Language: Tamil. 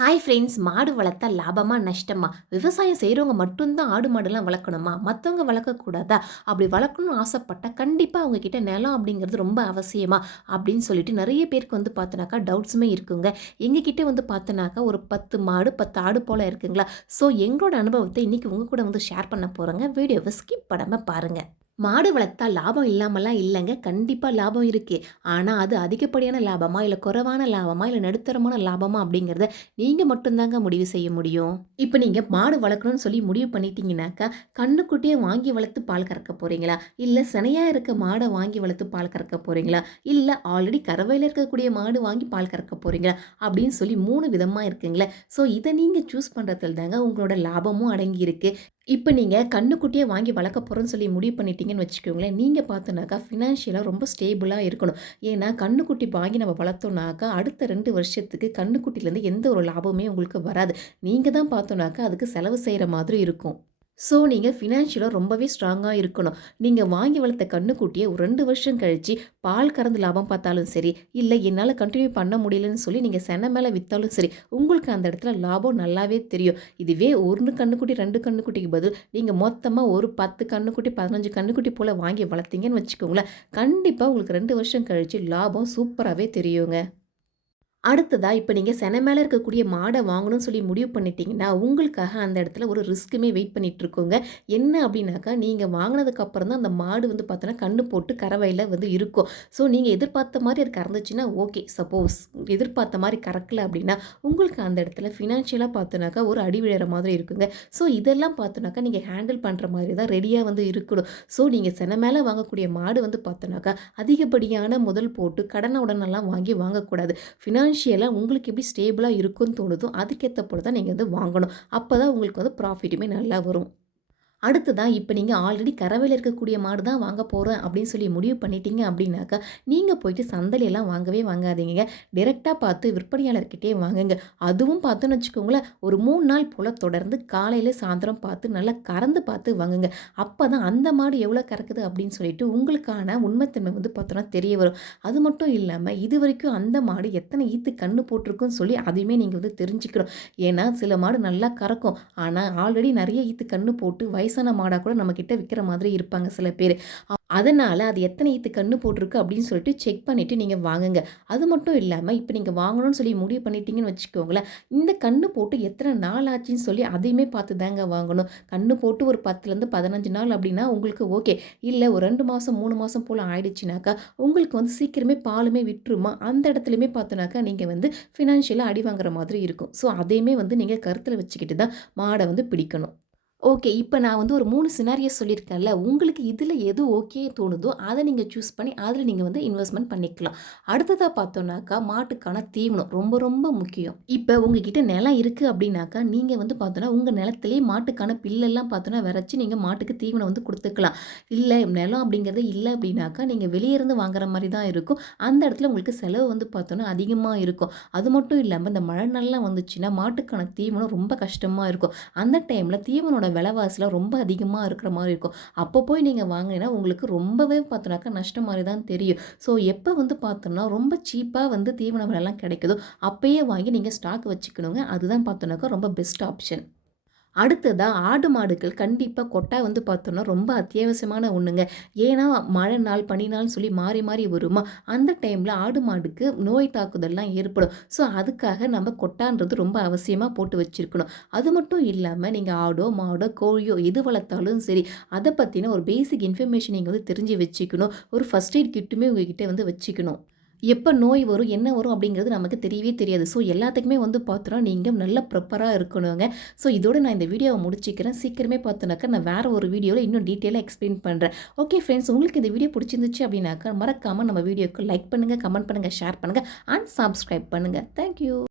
ஹாய் ஃப்ரெண்ட்ஸ், மாடு வளர்த்தா லாபமா நஷ்டமா? விவசாயம் செய்கிறவங்க மட்டும்தான் ஆடு மாடுலாம் வளர்க்கணுமா? மற்றவங்க வளர்க்கக்கூடாதா? அப்படி வளர்க்கணும்னு ஆசைப்பட்டா கண்டிப்பாக அவங்க கிட்ட நிலம் அப்படிங்கிறது ரொம்ப அவசியமா? அப்படின்னு சொல்லிட்டு நிறைய பேருக்கு வந்து பார்த்தோன்னாக்கா டவுட்ஸுமே இருக்குங்க. எங்ககிட்ட வந்து பார்த்தோன்னாக்கா ஒரு 10 மாடு 10 ஆடு போல் இருக்குங்களா. ஸோ எங்களோட அனுபவத்தை இன்றைக்கி உங்கள் கூட வந்து ஷேர் பண்ண போகிறேங்க. வீடியோவை ஸ்கிப் பண்ணாமல் பாருங்கள். மாடு வளர்த்தா லாபம் இல்லாமலாம் இல்லைங்க. கண்டிப்பா லாபம் இருக்கு. ஆனா, அது அதிகப்படியான லாபமா? இல்ல குறைவான லாபமா? இல்ல நடுத்தரமான லாபமா? அப்படிங்கிறத நீங்க மட்டும் தாங்க முடிவு செய்ய முடியும். இப்ப நீங்க மாடு வளர்க்கணும்னு சொல்லி முடிவு பண்ணிட்டீங்கனாக்கா, கன்னுக்குட்டிய வாங்கி வளர்த்து பால் கறக்க போறீங்களா? இல்ல சினையா இருக்க மாட வாங்கி வளர்த்து பால் கறக்க போறீங்களா? இல்ல ஆல்ரெடி கறவையில இருக்கக்கூடிய மாடு வாங்கி பால் கறக்க போறீங்களா? அப்படின்னு சொல்லி 3 விதமா இருக்குங்களே. ஸோ, இத நீங்க சூஸ் பண்றதுல தாங்க உங்களோட லாபமும் அடங்கியிருக்கு. இப்ப நீங்க கன்னுக்குட்டிய வாங்கி வளர்க்க போறோம்ன்னு சொல்லி முடிவு பண்ணிட்டீங்கன்னு வச்சுக்கோங்களேன், நீங்க பார்த்தோன்னாக்கா ஃபினான்ஷியலா ரொம்ப ஸ்டேபிளா இருக்கணும். ஏன்னா, கன்னுக்குட்டி வாங்கி நம்ம வளர்த்தோம்னாக்கா, அடுத்த 2 வருஷத்துக்கு கன்னுக்குட்டிலேருந்து எந்த ஒரு லாபமுமே உங்களுக்கு வராது. நீங்க தான் பார்த்தோன்னாக்கா, அதுக்கு செலவு செய்ற மாதிரி இருக்கும். ஸோ, நீங்க ஃபினான்ஷியலா ரொம்பவே ஸ்ட்ராங்கா இருக்கணும். நீங்க வாங்கி வளர்த்த கன்னுக்குட்டிய ஒரு 2 வருஷம் கழிச்சு பால் கறந்து லாபம் பார்த்தாலும் சரி, இல்ல என்னால கன்டின்யூ பண்ண முடியலன்னு சொல்லி நீங்க சென மேல வித்தாலும் சரி, உங்களுக்கு அந்த இடத்துல லாபம் நல்லாவே தெரியும். இதுவே 1 கன்னுக்குட்டி, 2 கன்னுக்குட்டிக்கு பதில் நீங்க மொத்தமா ஒரு 10 கன்னுக்குட்டி, 15 கன்னுக்குட்டி போல வாங்கி வளர்த்தீங்கன்னு வச்சுக்கோங்களேன், கண்டிப்பா உங்களுக்கு 2 வருஷம் கழிச்சு லாபம் சூப்பராவே தெரியுங்க. அடுத்ததா, இப்ப நீங்க சென மேல இருக்கக்கூடிய மாட வாங்கணும்னு சொல்லி முடிவு பண்ணிட்டீங்கன்னா, உங்களுக்காக அந்த இடத்துல ஒரு ரிஸ்க்குமே வெயிட் பண்ணிட்டு இருக்குங்க. என்ன அப்டின்னாக்கா, நீங்க வாங்குனதுக்கு அப்புறம் தான் அந்த மாடு வந்து பார்த்தோன்னா, கண்ணு போட்டு கறவையில வந்து இருக்கும். ஸோ, நீங்க எதிர்பார்த்த மாரி அது கறந்துச்சுன்னா ஓகே. சப்போஸ் எதிர்பார்த்த மாரி கறக்கல அப்டின்னா, உங்களுக்கு அந்த இடத்துல ஃபினான்ஷியலா பார்த்தோன்னாக்கா, ஒரு அடி விழுற மாதிரி இருக்குங்க. ஸோ, இதெல்லாம் பார்த்தோன்னாக்கா, நீங்க ஹேண்டில் பண்ற மாரி தான் ரெடியா வந்து இருக்கணும். ஸோ, நீங்க சென மேல வாங்கக்கூடிய மாடு வந்து பார்த்தோன்னாக்கா, அதிகப்படியான முதல் போட்டு கடன உடனெல்லாம் வாங்கி வாங்கக்கூடாது. ஃபினான்ஷியலா உங்களுக்கு எப்படி ஸ்டேபிளா இருக்குன்னு தோணுதோ, அதுக்கேத்த போல தான் நீங்க வந்து வாங்கணும். அப்பதான் உங்களுக்கு வந்து ப்ராஃபிட்டுமே நல்லா வரும். அடுத்ததா, இப்ப நீங்க ஆல்ரெடி கறவையில இருக்கக்கூடிய மாடு தான் வாங்க போறேன் அப்படின்னு சொல்லி முடிவு பண்ணிட்டீங்க அப்படின்னாக்கா, நீங்க போயிட்டு சந்தையிலலாம் வாங்கவே வாங்காதீங்கங்க. டைரக்ட்டா பார்த்து விற்பனையாளர்கிட்டயே வாங்குங்க. அதுவும் பார்த்தோன்னு வச்சுக்கோங்களேன், ஒரு 3 நாள் போல தொடர்ந்து காலையில, சாயந்தரம் பார்த்து நல்லா கறந்து பார்த்து வாங்குங்க. அப்பதான் அந்த மாடு எவ்வளோ கறக்குது அப்படின்னு சொல்லிட்டு உங்களுக்கான உண்மைத்தன்மை வந்து பார்த்தோன்னா தெரிய வரும். அது மட்டும் இல்லாம, இதுவரைக்கும் அந்த மாடு எத்தனை ஈத்து கண்ணு போட்டிருக்குன்னு சொல்லி அதையுமே நீங்க வந்து தெரிஞ்சுக்கணும். ஏன்னா, சில மாடு நல்லா கறக்கும். ஆனா, ஆல்ரெடி நெறைய ஈத்து கண்ணு போட்டு வயசான மாடா கூட நம்மகிட்ட விக்கிற மாதிரி இருப்பாங்க சில பேரு. அதனால அது எத்தனை ஈத்து கண்ணு போட்டிருக்கு அப்படின்னு சொல்லிட்டு செக் பண்ணிட்டு நீங்க வாங்குங்க. அது மட்டும் இல்லாம, இப்ப நீங்க வாங்கணும்னு சொல்லி முடிவு பண்ணிட்டீங்கன்னு வச்சுக்கோங்களேன், இந்த கண்ணு போட்டு எத்தனை நாள் ஆச்சுன்னு சொல்லி அதையுமே பார்த்து தாங்க வாங்கணும். கண்ணு போட்டு ஒரு 10லேருந்து 15 நாள் அப்படின்னா உங்களுக்கு ஓகே. இல்ல ஒரு 2 மாசம், 3 மாசம் போல ஆயிடுச்சுனாக்கா, உங்களுக்கு வந்து சீக்கிரமே பாலுமே விட்டுருமா, அந்த இடத்துலயுமே பார்த்தோனாக்கா, நீங்க வந்து ஃபினான்ஷியலா அடி வாங்குற மாதிரி இருக்கும். ஸோ, அதையுமே வந்து நீங்க கருத்துல வச்சுக்கிட்டு தான் மாட வந்து பிடிக்கணும். ஓகே. இப்ப நான் வந்து ஒரு 3 சினாரியோ சொல்லியிருக்கேன்ல. உங்களுக்கு இதுல எது ஓகே தோணுதோ, அத நீங்க சூஸ் பண்ணி அதுல நீங்க வந்து இன்வெஸ்ட்மென்ட் பண்ணிக்கலாம். அடுத்ததா பார்த்தோம்னாக்கா, மாட்டுக்கான தீவனம் ரொம்ப ரொம்ப முக்கியம். இப்ப உங்ககிட்ட நிலம் இருக்கு அப்டின்னாக்கா, நீங்க வந்து பார்த்தோன்னா, உங்க நிலத்திலேயே மாட்டுக்கான பில்லெல்லாம் பார்த்தோன்னா வெறச்சு நீங்க மாட்டுக்கு தீவனம் வந்து குடுத்துக்கலாம். இல்ல நிலம் அப்டிங்கிறது இல்ல அப்டின்னாக்கா, நீங்க வெளிய இருந்து வாங்குற மாரி தான் இருக்கும். அந்த இடத்துல உங்களுக்கு செலவு வந்து பார்த்தோன்னா அதிகமா இருக்கும். அது மட்டும் இல்லாம இந்த மழை நாள்லாம் வந்துச்சுன்னா, மாட்டுக்கான தீவனம் ரொம்ப கஷ்டமா இருக்கும். அந்த டைம்ல தீவனோட விலைவாசிலாம் ரொம்ப அதிகமா இருக்கிற மாரி இருக்கும். அப்போ போய் நீங்க வாங்கினீங்கன்னா, உங்களுக்கு ரொம்பவே பார்த்தோனாக்கா நஷ்டம் மாரி தான் தெரியும். ஸோ, எப்ப வந்து பார்த்தோம்னா, ரொம்ப சீப்பா வந்து தீவன விலைலாம் கிடைக்குதோ, அப்பயே வாங்கி நீங்க ஸ்டாக் வச்சுக்கணுங்க. அதுதான் பார்த்தோனாக்கா ரொம்ப பெஸ்ட் ஆப்ஷன். அடுத்ததா ஆடு, மாடுகள் கண்டிப்பா கொட்டா வந்து பார்த்தோம்னா, ரொம்ப அத்தியாவசியமான ஒண்ணுங்க. ஏன்னா, மழை நாள், பனி நாள்னு சொல்லி மாறி மாறி வருமா, அந்த டைம்ல ஆடு, மாடுக்கு நோய் தாக்குதல்லாம் ஏற்படும். ஸோ, அதுக்காக நம்ம கொட்டான்றது ரொம்ப அவசியமா போட்டு வச்சிருக்கணும். அது மட்டும் இல்லாம, நீங்க ஆடோ, மாடோ, கோழியோ எது வளர்த்தாலும் சரி, அத பத்தின ஒரு பேசிக் இன்ஃபர்மேஷன் நீங்க வந்து தெரிஞ்சு வச்சுக்கணும். ஒரு ஃபர்ஸ்ட் எய்ட் கிட்டுமே உங்ககிட்ட வந்து வச்சுக்கணும். எப்ப நோய் வரும், என்ன வரும் அப்படிங்கிறது நமக்கு தெரியவே தெரியாது. ஸோ, எல்லாத்துக்குமே வந்து பார்த்தோன்னா, நீங்க நல்ல ப்ரிப்பரா இருக்கணுங்க. ஸோ, இதோட நான் இந்த வீடியோவ முடிச்சுக்கிறேன். சீக்கிரமே பார்த்தோனாக்கா, நான் வேற ஒரு வீடியோல இன்னும் டீட்டெயிலா எக்ஸ்பிளைன் பண்றேன். ஓகே ஃப்ரெண்ட்ஸ், உங்களுக்கு இந்த வீடியோ புடிச்சிருந்துச்சு அப்படின்னாக்கா, மறக்காம நம்ம வீடியோக்கு லைக் பண்ணுங்க, கமெண்ட் பண்ணுங்க, ஷேர் பண்ணுங்க அண்ட் சப்ஸ்கிரைப் பண்ணுங்க. Thank you.